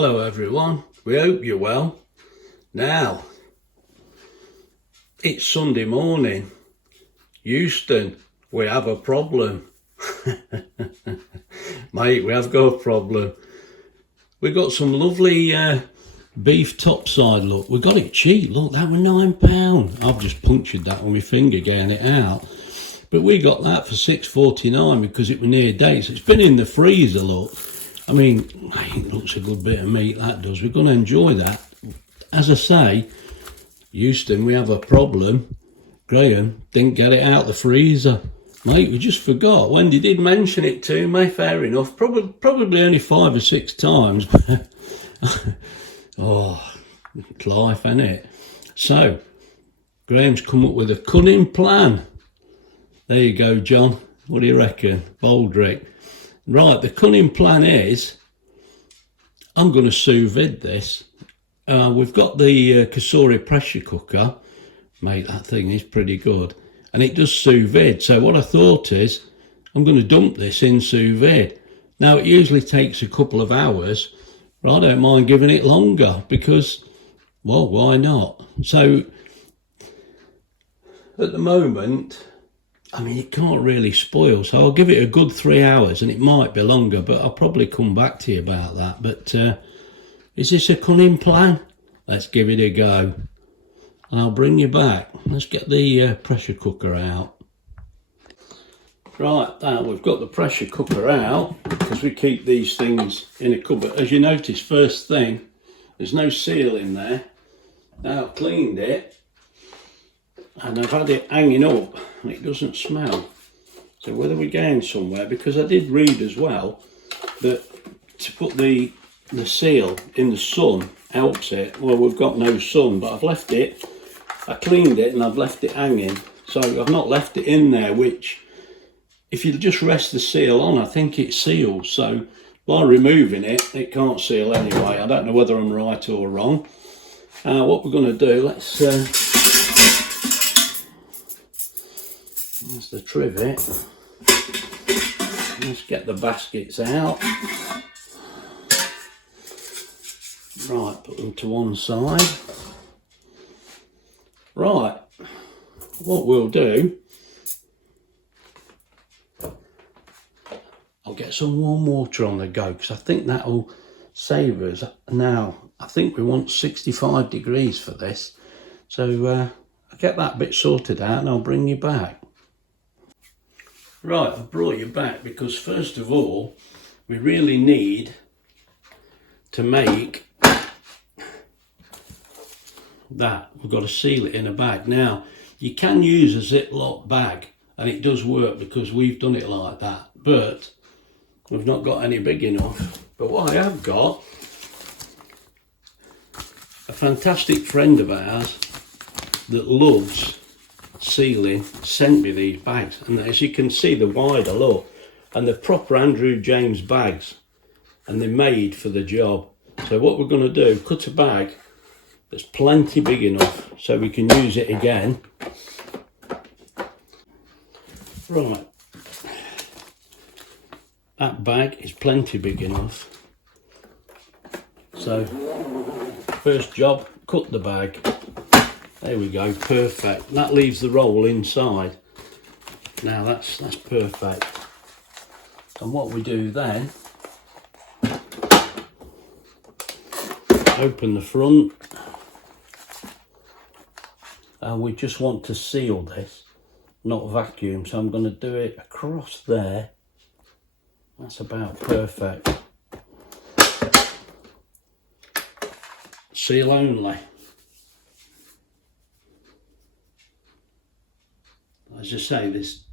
Hello everyone, we hope you're well. Now, it's Sunday morning. Houston, we have a problem. Mate, we have got a problem. We got some lovely beef topside, look. We got it cheap, look, that was £9. I've just punctured that with my finger getting it out. But we got that for $6.49 because it was near dates. It's been in the freezer, look. I mean, it looks a good bit of meat, that does. We're going to enjoy that. As I say, Houston, we have a problem. Graham didn't get it out the freezer. Mate, we just forgot. Wendy did mention it to me, fair enough. Probably only 5 or 6 times. Oh, it's life, isn't it? So, Graham's come up with a cunning plan. There you go, John. What do you reckon? Baldrick. Right, the cunning plan is, I'm going to sous vide this. We've got the Kasori pressure cooker. Mate, that thing is pretty good. And it does sous vide. So what I thought is, I'm going to dump this in sous vide. Now, it usually takes a couple of hours, but I don't mind giving it longer because, well, why not? So, at the moment, I mean, it can't really spoil, so I'll give it a good 3 hours, and it might be longer, but I'll probably come back to you about that. But is this a cunning plan? Let's give it a go. And I'll bring you back. Let's get the pressure cooker out. Right, now we've got the pressure cooker out, because we keep these things in a cupboard. As you notice, first thing, there's no seal in there. Now I've cleaned it, and I've had it hanging up and it doesn't smell. So whether we're going somewhere, because I did read as well that to put the seal in the sun helps it. Well, we've got no sun, but I've left it, I cleaned it and I've left it hanging. So I've not left it in there, which if you just rest the seal on, I think it seals. So by removing it, it can't seal anyway. I don't know whether I'm right or wrong. What we're going to do, let's there's the trivet. Let's get the baskets out. Right, put them to one side. Right, what we'll do, I'll get some warm water on the go because I think that'll save us. Now, I think we want 65 degrees for this. So I'll get that bit sorted out and I'll bring you back. Right, I've brought you back because first of all, we really need to make that. We've got to seal it in a bag. Now, you can use a Ziploc bag and it does work because we've done it like that, but we've not got any big enough. But what I have got, a fantastic friend of ours that loves sealing sent me these bags, and as you can see, they're wider, look, and they're proper Andrew James bags, and they're made for the job. So what we're going to do, cut a bag that's plenty big enough so we can use it again. Right, that bag is plenty big enough. So first job, cut the bag. There we go, perfect. That leaves the roll inside. Now that's perfect. And what we do then, open the front, and we just want to seal this, not vacuum. So I'm going to do it across there. That's about perfect. Seal only. As I say, this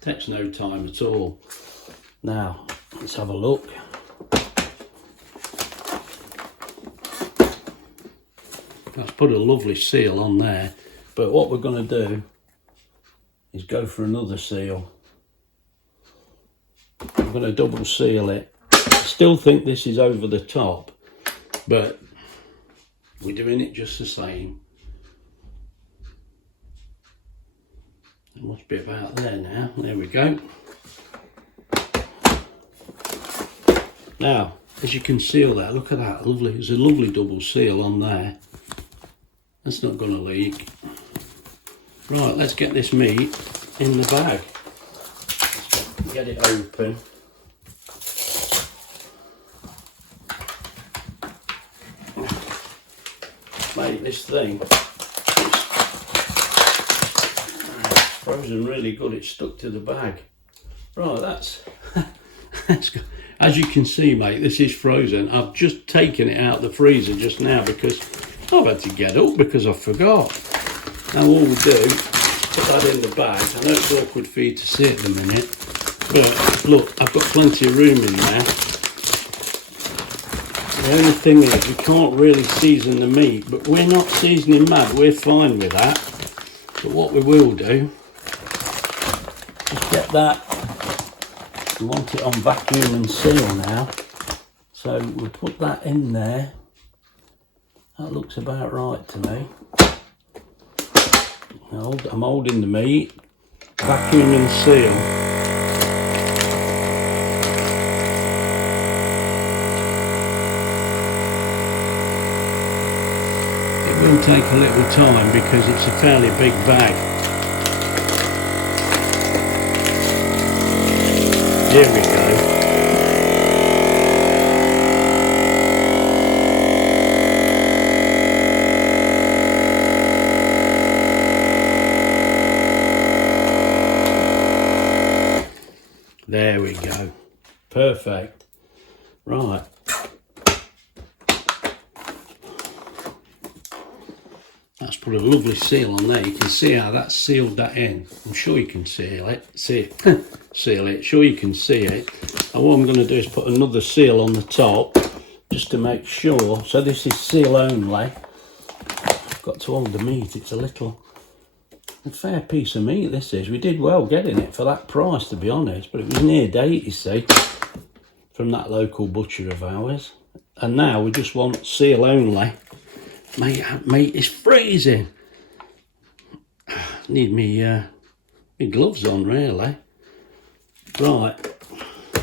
takes no time at all. Now, let's have a look. Let's put a lovely seal on there. But what we're going to do is go for another seal. I'm going to double seal it. I still think this is over the top, but we're doing it just the same. It must be about there now. There we go. Now, as you can seal there, look at that, lovely. There's a lovely double seal on there. That's not going to leak. Right, let's get this meat in the bag. Get it open. Mate, this thing is frozen really good. It's stuck to the bag. Right, that's good. As you can see, mate, this is frozen. I've just taken it out of the freezer just now because I've had to get up because I forgot. Now all we do is put that in the bag. I know it's awkward for you to see at the minute, but look, I've got plenty of room in there. The only thing is we can't really season the meat, but we're not seasoning mad, we're fine with that. But what we will do is get that, we want it on vacuum and seal now, so we'll put that in there. That looks about right to me. I'm holding the meat, vacuum and seal. It will take a little time because it's a fairly big bag. Here we go. There we go. Perfect. Right. That's put a lovely seal on there. You can see how that's sealed that in. I'm sure you can seal it. Seal it. Sure you can see it. And what I'm going to do is put another seal on the top just to make sure. So this is seal only. I've got to hold the meat. It's a fair piece of meat this is. We did well getting it for that price, to be honest, but it was near date, you see, from that local butcher of ours. And now we just want seal only. Mate, it's freezing. Need me gloves on, really. Right,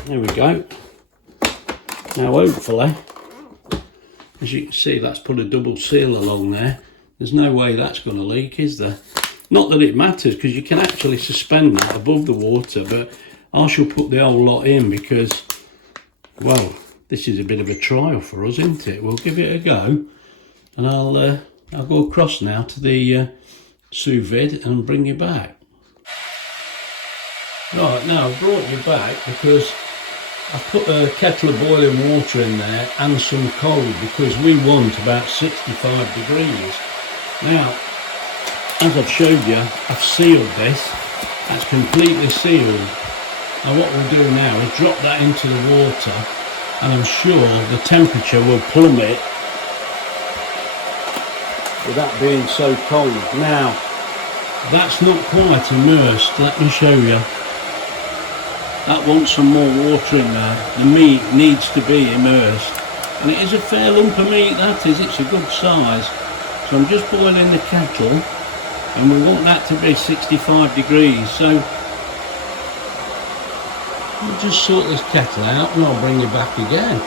there we go. Now hopefully, as you can see, that's put a double seal along there. There's no way that's going to leak, is there? Not that it matters, because you can actually suspend that above the water, but I shall put the whole lot in because, well, this is a bit of a trial for us, isn't it? We'll give it a go, and I'll go across now to the sous vide and bring you back. Right, now I've brought you back because I've put a kettle of boiling water in there and some cold because we want about 65 degrees. Now, as I've showed you, I've sealed this. That's completely sealed. Now what we'll do now is drop that into the water, and I'm sure the temperature will plummet with that being so cold. Now, that's not quite immersed. Let me show you. That wants some more water in there. The meat needs to be immersed. And it is a fair lump of meat, that is. It's a good size. So I'm just boiling the kettle, and we want that to be 65 degrees. So we'll just sort this kettle out and I'll bring you back again.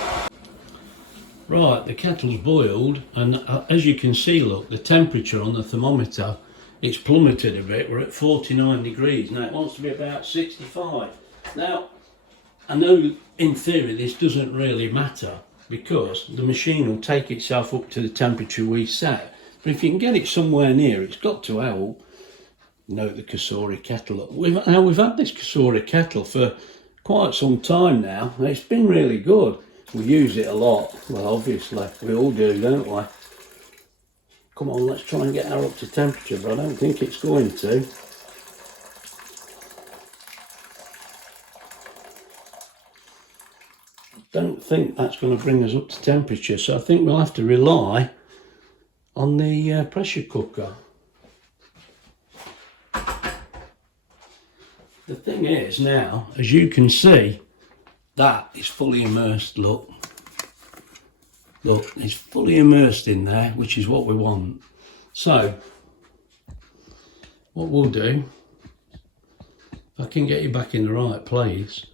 Right, the kettle's boiled, and as you can see, look, the temperature on the thermometer, it's plummeted a bit. We're at 49 degrees. Now it wants to be about 65. Now, I know in theory this doesn't really matter because the machine will take itself up to the temperature we set. But if you can get it somewhere near, it's got to help. Note the Kasori kettle. We've had this Kasori kettle for quite some time now. It's been really good. We use it a lot. Well, obviously, we all do, don't we? Come on, let's try and get her up to temperature, but I don't think it's going to. Don't think that's going to bring us up to temperature, so I think we'll have to rely on the pressure cooker. The thing is now, as you can see, that is fully immersed. Look, it's fully immersed in there, which is what we want. So what we'll do, if I can get you back in the right place,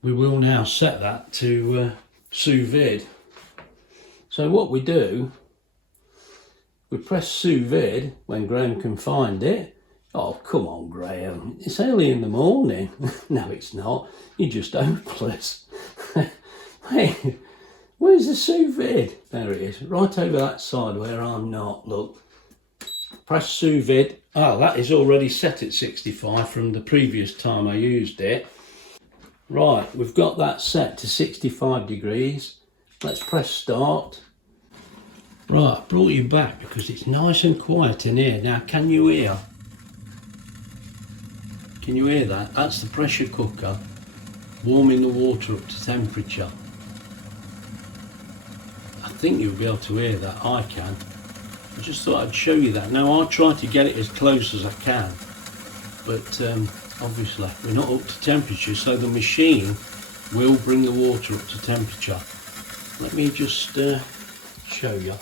we will now set that to sous vide. So what we do, we press sous vide when Graham can find it. Oh, come on, Graham. It's early in the morning. No, it's not. You're just hopeless. Hey, where's the sous vide? There it is, right over that side where I'm not. Look. Press sous vide. Oh, that is already set at 65 from the previous time I used it. Right, we've got that set to 65 degrees. Let's press start. Right, I brought you back because it's nice and quiet in here. Now, can you hear? Can you hear that? That's the pressure cooker warming the water up to temperature. I think you'll be able to hear that. I can. I just thought I'd show you that. Now, I'll try to get it as close as I can, but obviously we're not up to temperature, so the machine will bring the water up to temperature. Let me just show you.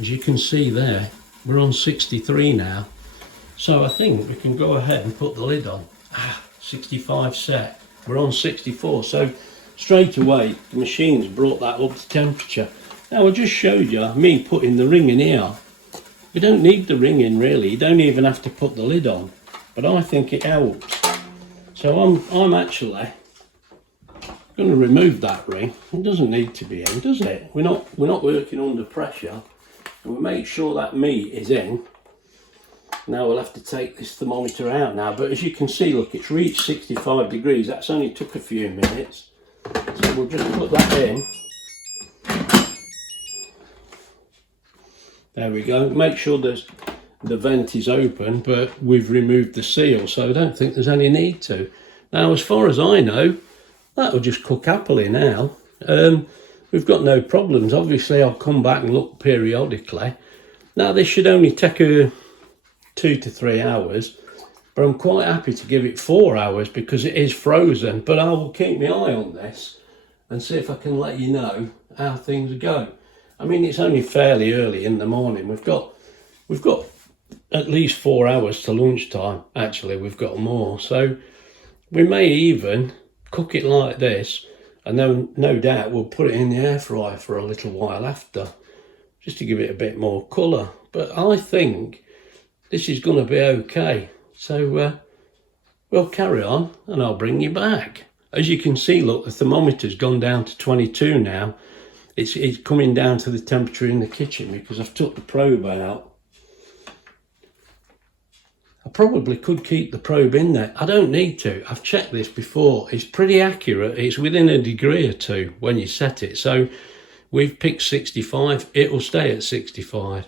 As you can see there, we're on 63 now, so I think we can go ahead and put the lid on. 65 set. We're on 64, so straight away the machine's brought that up to temperature. Now, I just showed you me putting the ring in here. You don't need the ring in really, you don't even have to put the lid on, but I think it helps. So I'm actually going to remove that ring. It doesn't need to be in, does it? We're not working under pressure, and we make sure that meat is in. Now we'll have to take this thermometer out now, but as you can see, look, it's reached 65 degrees. That's only took a few minutes, so we'll just put that in. There we go. Make sure the vent is open, but we've removed the seal, so I don't think there's any need to. Now, as far as I know, that'll just cook happily now. We've got no problems. Obviously, I'll come back and look periodically. Now, this should only take 2 to 3 hours, but I'm quite happy to give it 4 hours because it is frozen. But I will keep my eye on this and see if I can let you know how things go. I mean, it's only fairly early in the morning. We've got at least 4 hours to lunchtime. Actually, we've got more. So we may even cook it like this, and then no doubt we'll put it in the air fryer for a little while after, just to give it a bit more colour. But I think this is going to be okay. So we'll carry on and I'll bring you back. As you can see, look, the thermometer's gone down to 22 now. It's coming down to the temperature in the kitchen because I've took the probe out. I probably could keep the probe in there. I don't need to. I've checked this before. It's pretty accurate. It's within a degree or two when you set it. So we've picked 65. It will stay at 65.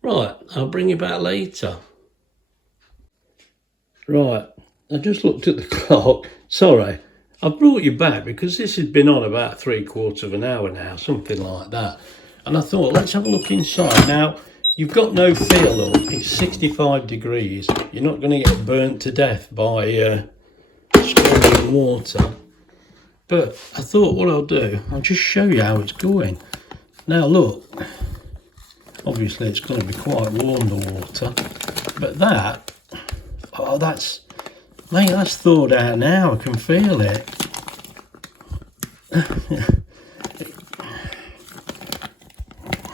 Right, I'll bring you back later. Right, I just looked at the clock. Sorry. I've brought you back because this has been on about 3/4 of an hour now, something like that. And I thought, let's have a look inside. Now, you've got no feel, look, it's 65 degrees. You're not going to get burnt to death by scalding water. But I thought what I'll do, I'll just show you how it's going. Now, look, obviously it's going to be quite warm, the water. But that, oh, mate, that's thawed out now. I can feel it.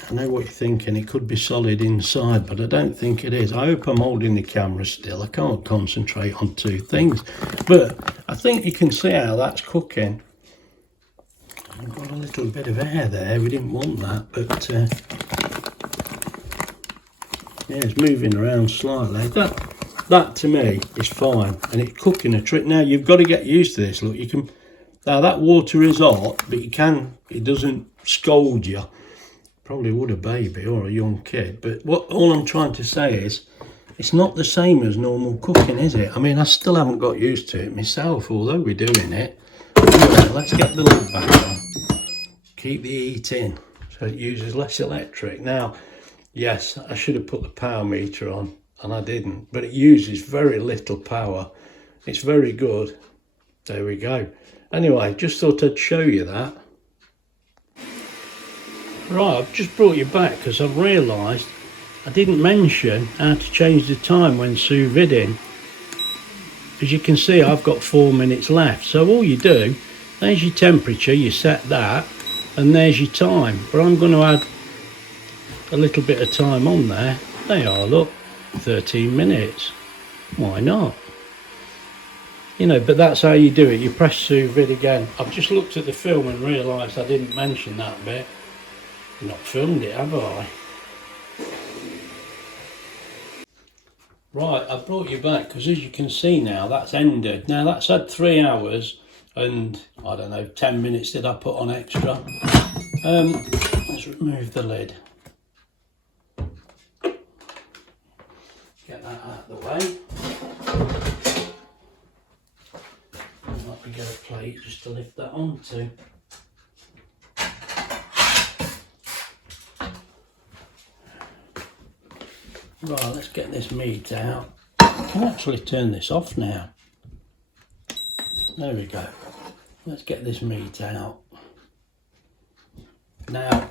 I know what you're thinking. It could be solid inside, but I don't think it is. I hope I'm holding the camera still. I can't concentrate on two things. But I think you can see how that's cooking. I've got a little bit of air there. We didn't want that, but yeah, it's moving around slightly. That to me is fine, and it's cooking a trick. Now you've got to get used to this. Look, you can, now that water is hot, but it doesn't scald you. Probably would a baby or a young kid, but all I'm trying to say is it's not the same as normal cooking, is it? I mean, I still haven't got used to it myself, although we're doing it. Anyway, let's get the lid back on. Keep the heat in so it uses less electric. Now, yes, I should have put the power meter on, and I didn't, but it uses very little power. It's very good. There we go. Anyway, just thought I'd show you that. Right, I've just brought you back because I've realised I didn't mention how to change the time when sous viding. As you can see, I've got 4 minutes left. So all you do, There's your temperature, you set that, and there's your time. But I'm going to add a little bit of time on there. They are, look, 13 minutes. Why not? You know, but that's how you do it. You press sous vide again. I've just looked at the film and realised I didn't mention that bit. I've not filmed it, have I? Right, I brought you back because as you can see now, that's ended. Now that's had 3 hours and, I don't know, 10 minutes did I put on extra. Let's remove the lid. Get that out of the way. Let me get a plate just to lift that onto. Right, let's get this meat out. I can actually turn this off now. There we go. Let's get this meat out. Now,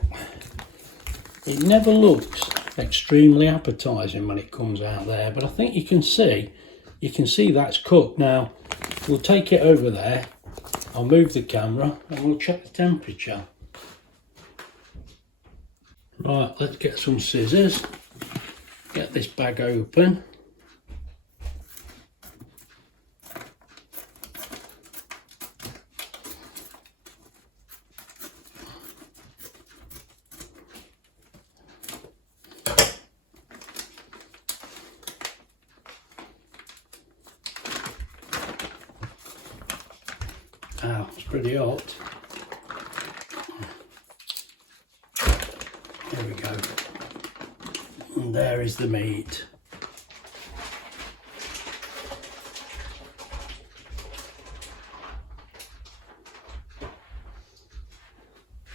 it never looks extremely appetising when it comes out there, but I think you can see that's cooked. Now, we'll take it over there. I'll move the camera and we'll check the temperature. Right, let's get some scissors. Get this bag open. Ow, it's pretty hot. There we go. And there is the meat.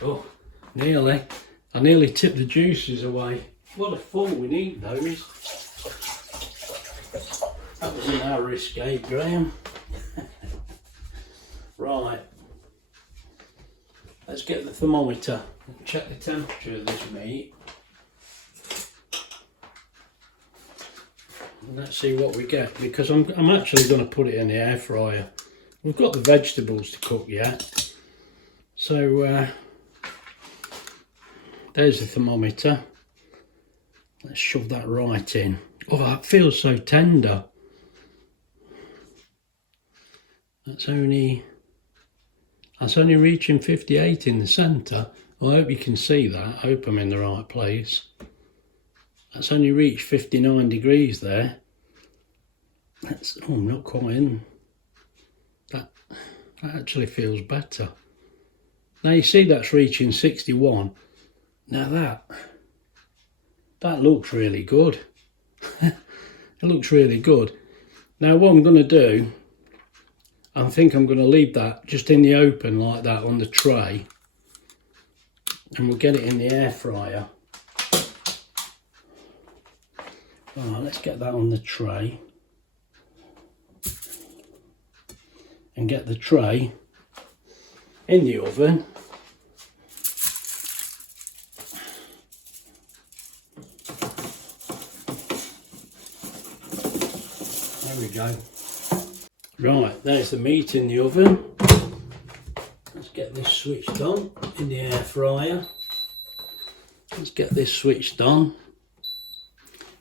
Oh, nearly. I nearly tipped the juices away. What a fun, we need those. That wasn't our risk, eh, Graham? Right. Let's get the thermometer and check the temperature of this meat. And let's see what we get, because I'm actually going to put it in the air fryer. We've got the vegetables to cook yet. So there's the thermometer. Let's shove that right in. Oh, that feels so tender. That's only reaching 58 in the centre. Well, I hope you can see that. I hope I'm in the right place. That's only reached 59 degrees there. That's, oh, I'm not quite in. That actually feels better. Now you see that's reaching 61. Now that looks really good. It looks really good. Now what I'm going to do, I think I'm going to leave that just in the open like that on the tray, and we'll get it in the air fryer. Right, let's get that on the tray and get the tray in the oven. There we go. Right, there's the meat in the oven. Let's get this switched on in the air fryer. Let's get this switched on.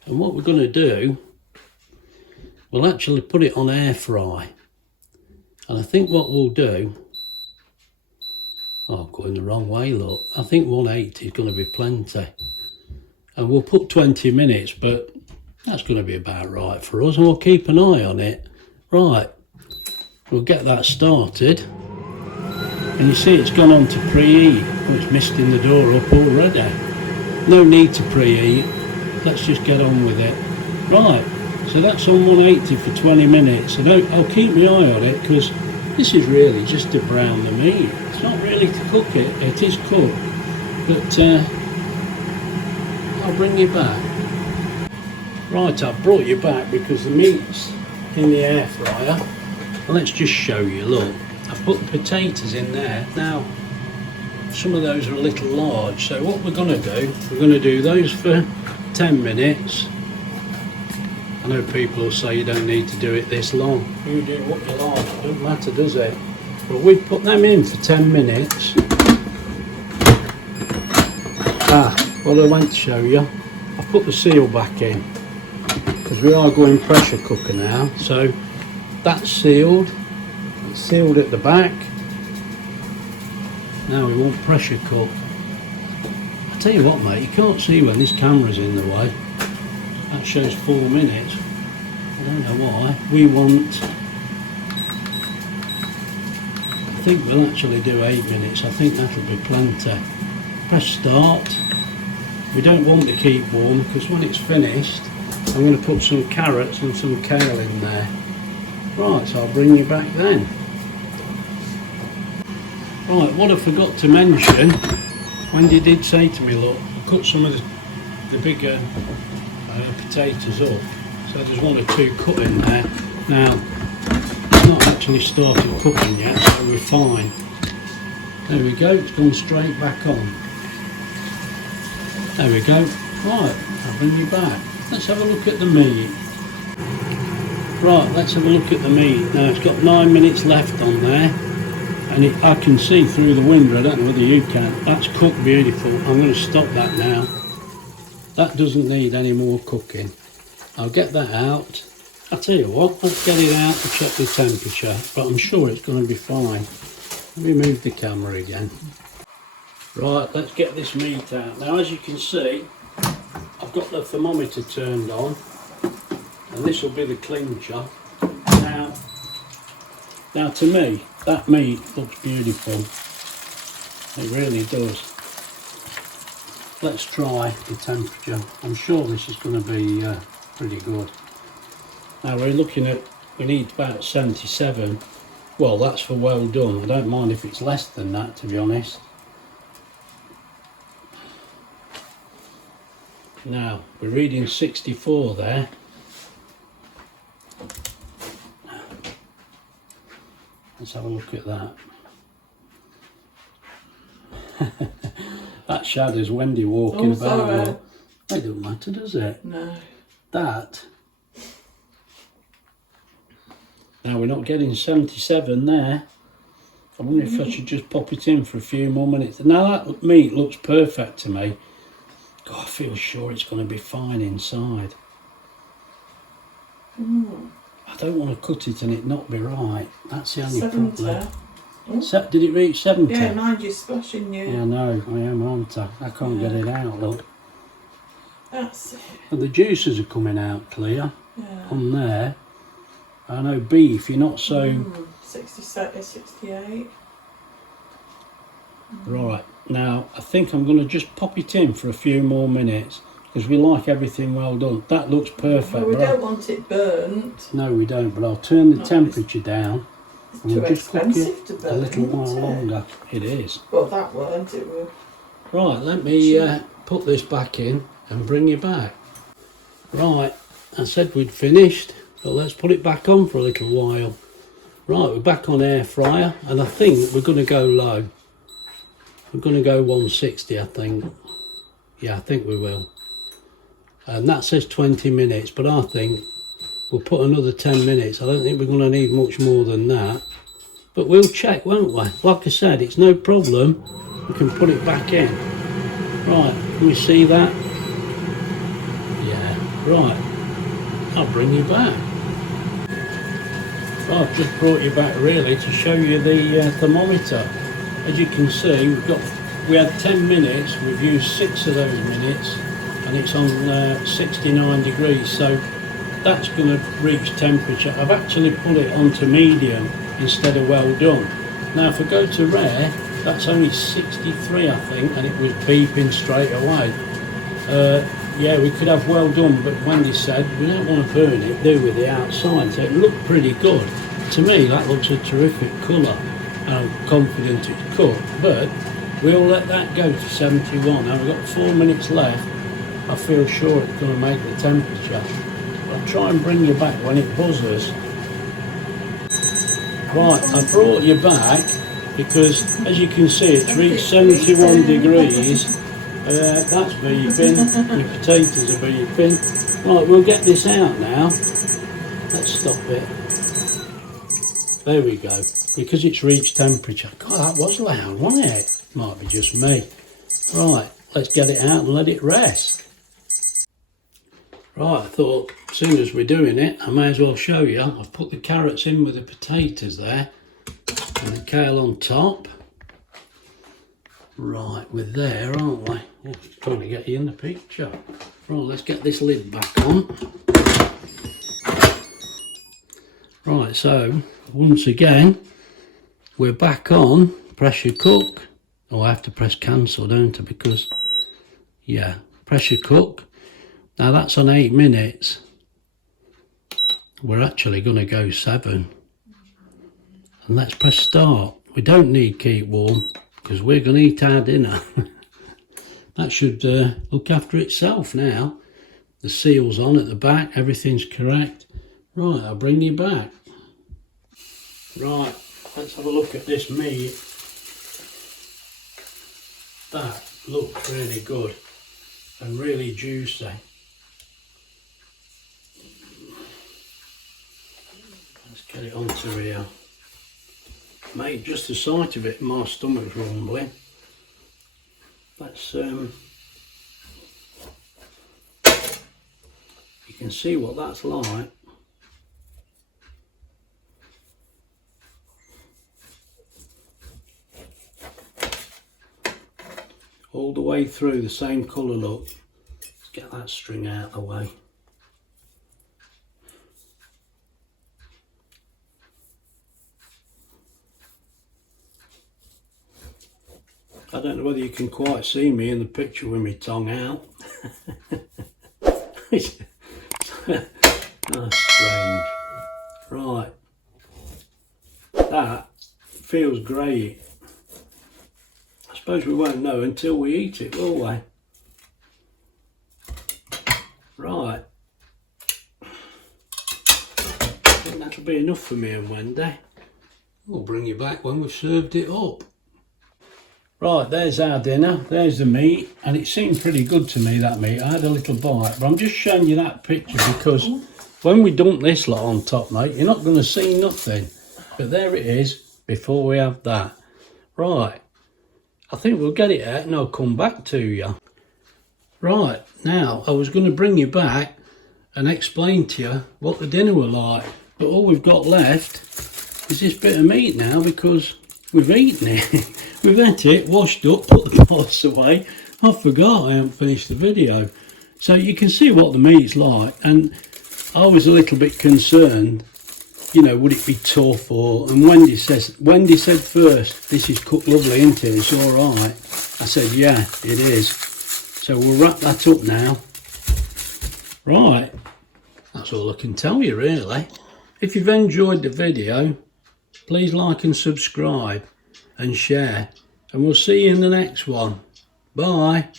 And what we're going to do, we'll actually put it on air fry. And I think what we'll do, oh, I'm going the wrong way, look. I think 180 is going to be plenty. And we'll put 20 minutes, but that's going to be about right for us. And we'll keep an eye on it. Right, we'll get that started. And you see it's gone on to preheat. Oh, it's misting the door up already. No need to preheat. Let's just get on with it. Right, so that's on 180 for 20 minutes. And I'll keep my eye on it, because this is really just to brown the meat. It's not really to cook it. It is cooked, but I'll bring you back. Right, I've brought you back because the meat's in the air fryer. Let's just show you, look. I've put the potatoes in there. Now, some of those are a little large, so what we're going to do those for 10 minutes. I know people will say you don't need to do it this long. You do what you like, it doesn't matter, does it? But we put them in for 10 minutes. What I went to show you, I've put the seal back in because we are going pressure cooker now. So that's sealed. It's sealed at the back. Now we want pressure cook. I tell you what, mate, you can't see when this camera's in the way. That shows 4 minutes. I don't know why. We want, I think we'll actually do 8 minutes. I think that'll be plenty. Press start. We don't want to keep warm because when it's finished, I'm going to put some carrots and some kale in there. Right, so I'll bring you back then. Right, what I forgot to mention, Wendy did say to me, look, cut some of the bigger potatoes up. So there's 1 or 2 cut in there. Now, it's not actually started cooking yet, so we're fine. There we go, it's gone straight back on. There we go. Right, I'll bring you back. Let's have a look at the meat. Right, let's have a look at the meat. Now it's got 9 minutes left on there. And I can see through the window, I don't know whether you can. That's cooked beautiful. I'm going to stop that now. That doesn't need any more cooking. I'll get that out. I'll tell you what, let's get it out and check the temperature. But I'm sure it's going to be fine. Let me move the camera again. Right, let's get this meat out. Now as you can see, I've got the thermometer turned on and this will be the clincher. Now to me, that meat looks beautiful. It really does. Let's try the temperature. I'm sure this is going to be pretty good. Now we're looking at, we need about 77. Well, that's for well done. I don't mind if it's less than that, to be honest. Now, we're reading 64 there. Let's have a look at that. That shadow's Wendy walking about. Sorry. It don't matter, does it? No. That. Now, we're not getting 77 there. I wonder if I should just pop it in for a few more minutes. Now, that meat looks perfect to me. God, I feel sure it's going to be fine inside. I don't want to cut it and it not be right. That's the only 70. problem. Did it reach 70? Yeah, mind you, splashing you. Yeah, no, I am, aren't I? I can't get it out, look. That's it. And the juices are coming out clear on Yeah. there. I know beef, you're not so... 67, 68. Right, now I think I'm going to just pop it in for a few more minutes because we like everything well done. That looks perfect. Well, we don't want it burnt. No, we don't, but I'll turn the temperature down. It's and too we'll just cook expensive it to burn, a little while isn't it? longer. It is. Well, that weren't it? Will. Right, let me put this back in and bring you back. Right, I said we'd finished, but let's put it back on for a little while. Right, we're back on air fryer, and I think we're going to go low. We're going to go 160, I think. Yeah, I think we will. And that says 20 minutes, but I think we'll put another 10 minutes. I don't think we're going to need much more than that. But we'll check, won't we? Like I said, it's no problem. We can put it back in. Right, can we see that? Yeah, right. I'll bring you back. Well, I've just brought you back really to show you the thermometer. As you can see, we had 10 minutes, we've used 6 of those minutes, and it's on 69 degrees, so that's going to reach temperature. I've actually put it onto medium instead of well done. Now if I go to rare, that's only 63 I think, and it was beeping straight away. Yeah, we could have well done, but Wendy said we don't want to burn it, do we, the outside, so it looked pretty good. To me that looks a terrific colour. I'm confident it's cooked, but we'll let that go to 71. Now we've got 4 minutes left. I feel sure it's going to make the temperature. I'll try and bring you back when it buzzes. Right, I brought you back because as you can see it's reached 71 degrees. That's beeping, the potatoes are beeping. Right, we'll get this out now. Let's stop it. There we go. because it's reached temperature. God, that was loud, wasn't it? Might be just me. Right, let's get it out and let it rest. Right, I thought as soon as we're doing it, I may as well show you. I've put the carrots in with the potatoes there and the kale on top. Right, we're there, aren't we? Yeah, trying to get you in the picture. Right, let's get this lid back on. Right, so once again, we're back on pressure cook. Oh, I have to press cancel, don't I? Because, yeah, pressure cook. Now that's on 8 minutes. We're actually going to go 7. And let's press start. We don't need keep warm because we're going to eat our dinner. That should look after itself now. The seal's on at the back, everything's correct. Right, I'll bring you back. Right, let's have a look at this meat. That looks really good and really juicy. Let's get it onto here. Mate, just the sight of it, my stomach's rumbling. Let's you can see what that's like. All the way through the same colour look. Let's get that string out of the way. I don't know whether you can quite see me in the picture with my tongue out. That's strange. Right. That feels great. I suppose we won't know until we eat it, will we? Right. I think that'll be enough for me and Wendy. We'll bring you back when we've served it up. Right, there's our dinner, there's the meat, and it seemed pretty good to me, that meat. I had a little bite, but I'm just showing you that picture because when we dump this lot on top, mate, you're not going to see nothing. But there it is, before we have that. Right, I think we'll get it out and I'll come back to you. Right, now, I was going to bring you back and explain to you what the dinner were like, but all we've got left is this bit of meat now because we've eaten it. We've ate it, washed up, put the parts away. I forgot I haven't finished the video. So you can see what the meat's like, and I was a little bit concerned, you know, would it be tough or, and Wendy said first, this is cooked lovely, isn't it? It's all right. I said, yeah, it is. So we'll wrap that up now. Right, that's all I can tell you really. If you've enjoyed the video, please like and subscribe and share, and we'll see you in the next one. Bye.